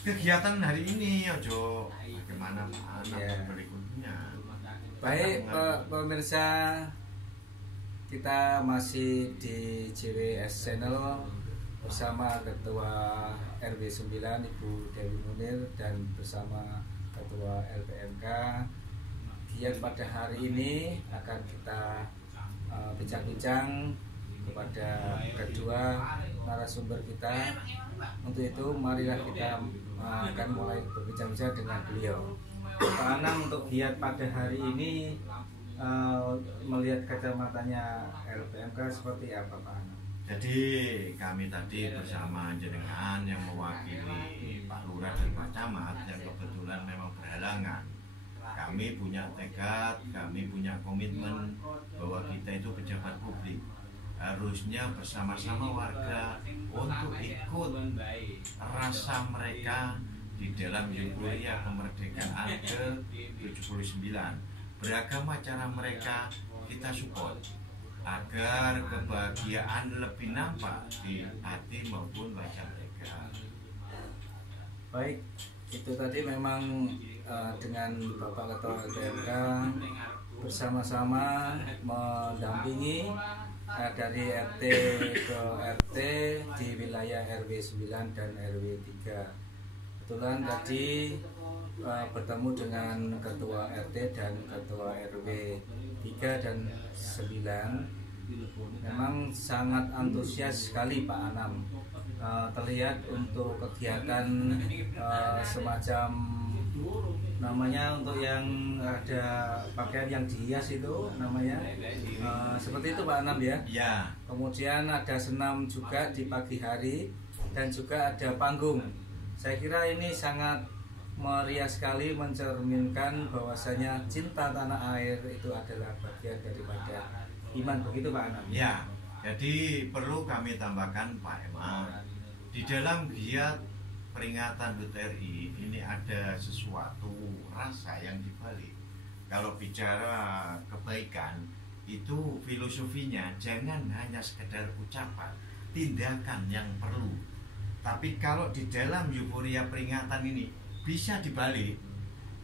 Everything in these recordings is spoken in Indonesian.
kegiatan hari ini ojo bagaimana Pak Anam berikutnya. Baik pemirsa, kita masih di JWS Channel bersama Ketua RW 9 Ibu Dewi Munir dan bersama Ketua LPMK. Giat pada hari ini akan kita bincang-bincang kepada kedua narasumber kita. Untuk itu marilah kita akan mulai berbincang-bincang dengan beliau. Pak Anam, untuk giat pada hari ini melihat kacamatanya LPMK seperti apa Pak Anam? Jadi kami tadi bersama jenengan yang mewakili Pak Lurah dan Pak Camat yang kebetulan memang berhalangan. Kami punya tekad, kami punya komitmen bahwa kita itu pejabat publik, harusnya bersama-sama warga untuk ikut rasa mereka di dalam euforia kemerdekaan ke-79. Beragam cara mereka kita support agar kebahagiaan lebih nampak di hati maupun wajah mereka. Baik, itu tadi memang dengan Bapak Ketua LPMK bersama-sama mendampingi dari RT ke RT di wilayah RW 9 dan RW 3. Kebetulan tadi bertemu dengan Ketua RT dan Ketua RW 3 dan 9. Memang sangat antusias sekali Pak Anam. Terlihat untuk kegiatan semacam namanya, untuk yang ada pakaian yang dihias itu namanya seperti itu Pak Anam ya. Ya. Kemudian ada senam juga di pagi hari dan juga ada panggung. Saya kira ini sangat meriah sekali, mencerminkan bahwasanya cinta tanah air itu adalah bagian daripada iman, begitu Pak Anam? Ya, jadi perlu kami tambahkan Pak Emma, di dalam giat peringatan HUT RI ini ada sesuatu rasa yang dibalik. Kalau bicara kebaikan itu filosofinya jangan hanya sekedar ucapan, tindakan yang perlu. Tapi kalau di dalam euforia peringatan ini bisa dibalik,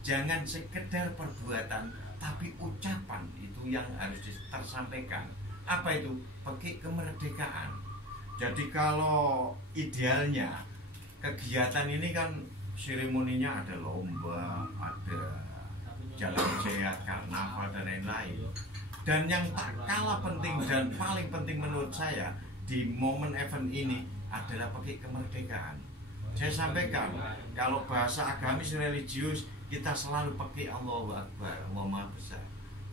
jangan sekedar perbuatan tapi ucapan itu yang harus tersampaikan. Apa itu? Pakai kemerdekaan. Jadi kalau idealnya kegiatan ini kan seremoninya ada lomba, ada jalan sehat, karnaval dan lain-lain. Dan yang tak kalah penting dan paling penting menurut saya di momen event ini adalah pakai kemerdekaan. Saya sampaikan, kalau bahasa agamis religius kita selalu pakai Allahu Akbar, Allah Maha Besar.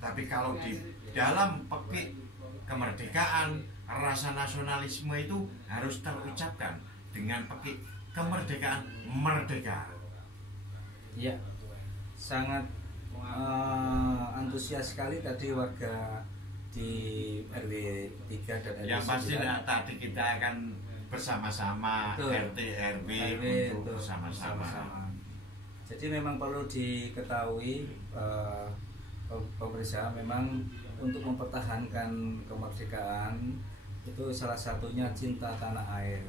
Tapi kalau di dalam pakai kemerdekaan, rasa nasionalisme itu harus terucapkan dengan pakai kemerdekaan merdeka. Ya, sangat antusias sekali tadi warga di RW 3 dan RW 9. Yang pasti tadi kita akan bersama-sama RT RW untuk bersama-sama. Jadi memang perlu diketahui pemirsa, memang untuk mempertahankan kemerdekaan itu salah satunya cinta tanah air.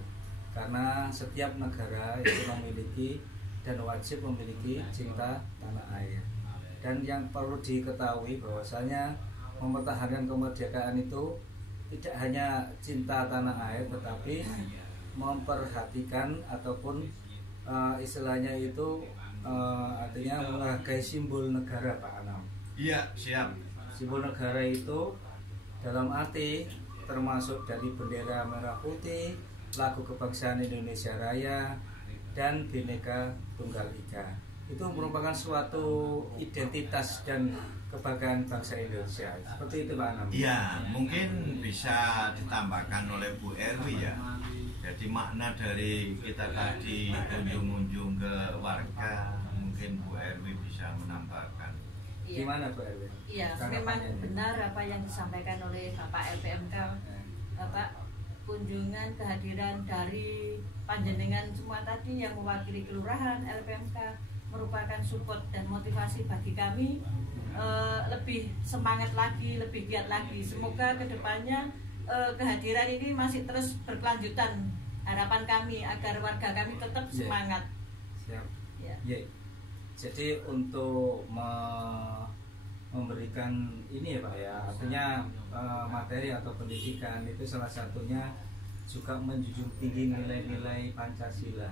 Karena setiap negara itu memiliki dan wajib memiliki cinta tanah air. Dan yang perlu diketahui bahwasanya mempertahankan kemerdekaan itu tidak hanya cinta tanah air, tetapi memperhatikan ataupun istilahnya itu artinya menghargai simbol negara Pak Anam. Iya, siap. Simbol negara itu dalam arti termasuk dari bendera merah putih, lagu kebangsaan Indonesia Raya, dan Bhinneka Tunggal Ika. Itu merupakan suatu identitas dan kebanggaan bangsa Indonesia. Seperti itu Pak Anam. Iya, mungkin bisa ditambahkan oleh Bu Erwi ya. Jadi makna dari kita tadi kunjung-kunjung ke warga, mungkin Bu Erwi bisa menambahkan. Gimana Bu Erwi? Iya, memang benar apa yang disampaikan oleh Bapak LPMK. Bapak, kunjungan kehadiran dari panjenengan semua tadi yang mewakili kelurahan LPMK merupakan support dan motivasi bagi kami lebih semangat lagi, lebih giat lagi. Semoga kedepannya kehadiran ini masih terus berkelanjutan. Harapan kami agar warga kami tetap semangat. Siap. Ya. Ya. Jadi untuk memberikan ini ya Pak ya, artinya materi atau pendidikan itu salah satunya juga menjunjung tinggi nilai-nilai Pancasila.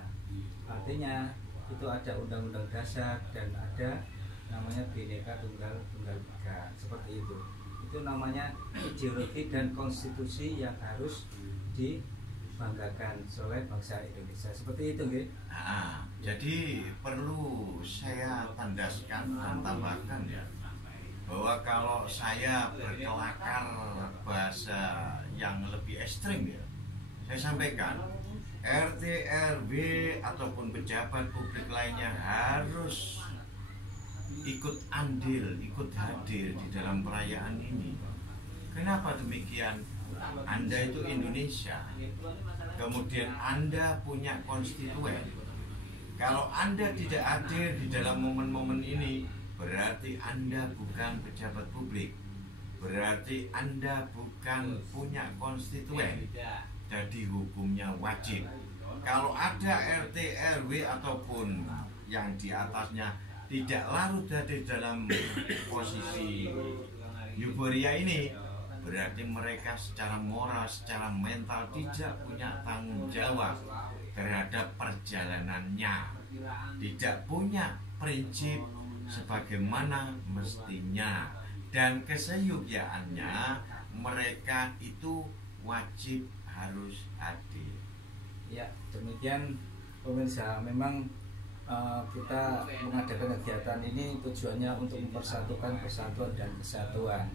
Artinya itu ada undang-undang dasar dan ada namanya Bhinneka Tunggal Ika, seperti itu. Itu namanya ideologi dan konstitusi yang harus dibanggakan oleh bangsa Indonesia. Seperti itu, nggih. Nah, jadi perlu saya tandaskan dan tambahkan ya, bahwa kalau saya berkelakar bahasa yang lebih ekstrim ya, saya sampaikan RT, RW ataupun pejabat publik lainnya harus ikut andil, ikut hadir di dalam perayaan ini. Kenapa demikian? Anda itu Indonesia, kemudian Anda punya konstituen. Kalau Anda tidak hadir di dalam momen-momen ini, berarti Anda bukan pejabat publik, berarti Anda bukan punya konstituen. Jadi hukumnya wajib. Kalau ada RT, RW ataupun yang di atasnya tidak larut hadir dalam posisi euforia ini, berarti mereka secara moral, secara mental tidak punya tanggung jawab terhadap perjalanannya, tidak punya prinsip sebagaimana mestinya, dan keseyogiaannya mereka itu wajib harus hadir. Ya, demikian pemirsa, memang kita mengadakan kegiatan ini tujuannya untuk mempersatukan persatuan dan kesatuan.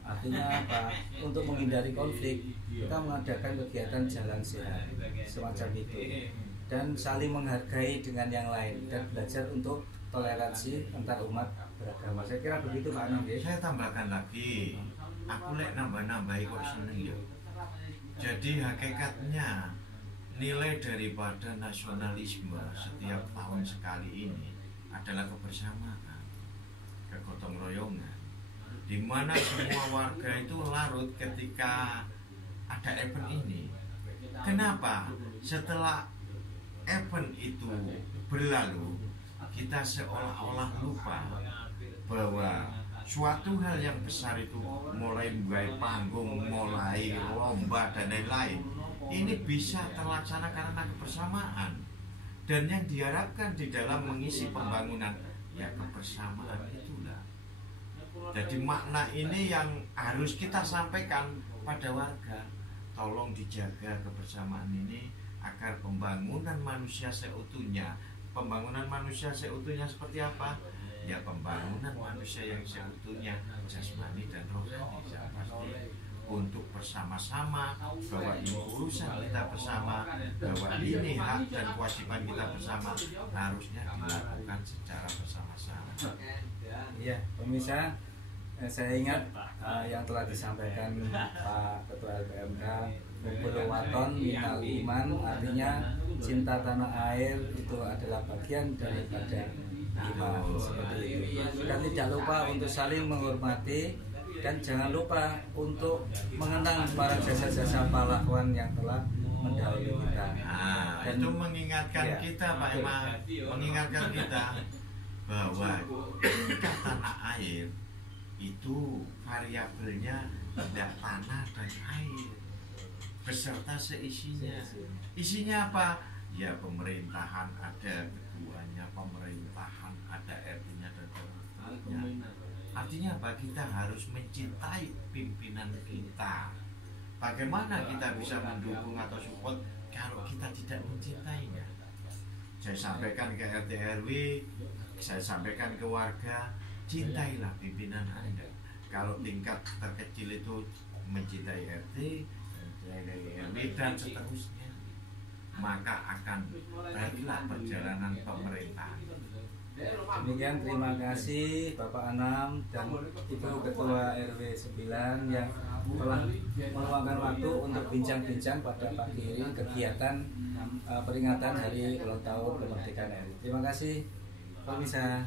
Artinya apa? Untuk menghindari konflik, kita mengadakan kegiatan jalan sehat semacam itu, dan saling menghargai dengan yang lain dan belajar untuk toleransi antar umat beragama. Saya kira begitu Pak Anam. Saya tambahkan lagi, aku lek nambah-nambahi kok seneng ya. Jadi hakikatnya nilai daripada nasionalisme setiap tahun sekali ini adalah kebersamaan, kegotong royongan, di mana semua warga itu larut ketika ada event ini. Kenapa? Setelah event itu berlalu, kita seolah-olah lupa bahwa suatu hal yang besar itu, mulai panggung, mulai lomba dan lain-lain, ini bisa terlaksana karena kebersamaan. Dan yang diharapkan di dalam mengisi pembangunan ya kebersamaan itulah. Jadi makna ini yang harus kita sampaikan pada warga. Tolong dijaga kebersamaan ini agar pembangunan manusia seutuhnya. Pembangunan manusia seutuhnya seperti apa? Ya pembangunan manusia yang seutuhnya, jasmani dan rohani, yang pasti untuk bersama-sama, bahwa ini urusan kita bersama, bahwa ini hak dan kewajiban kita bersama, harusnya dilakukan secara bersama-sama. Iya, pemirsa, saya ingat yang telah disampaikan Pak Ketua LPMK, Kumpul Waton Minal Iman, artinya cinta tanah air itu adalah bagian daripada iman, seperti itu. Dan tidak lupa untuk saling menghormati, dan jangan lupa untuk mengenang para jasa-jasa pahlawan yang telah mendahului kita. Nah, dan itu mengingatkan ya, kita Pak Emang, mengingatkan kita bahwa tanah air itu variabelnya tidak tanah dan air beserta seisinya. Isinya apa? Ya pemerintahan ada keduanya, pemerintahan ada RT-nya dan RW-nya. Artinya apa? Kita harus mencintai pimpinan kita. Bagaimana kita bisa mendukung atau support kalau kita tidak mencintainya? Saya sampaikan ke RT RW, saya sampaikan ke warga, cintailah pimpinan Anda. Kalau tingkat terkecil itu mencintai RT, mencintai RW dan seterusnya, maka akan baiklah perjalanan pemerintahan. Demikian, terima kasih Bapak Anam dan Ibu Ketua RW 9 yang telah meluangkan waktu untuk bincang-bincang pada pagi ini kegiatan peringatan Hari Ulang Tahun Kemerdekaan RI. Terima kasih, pemirsa.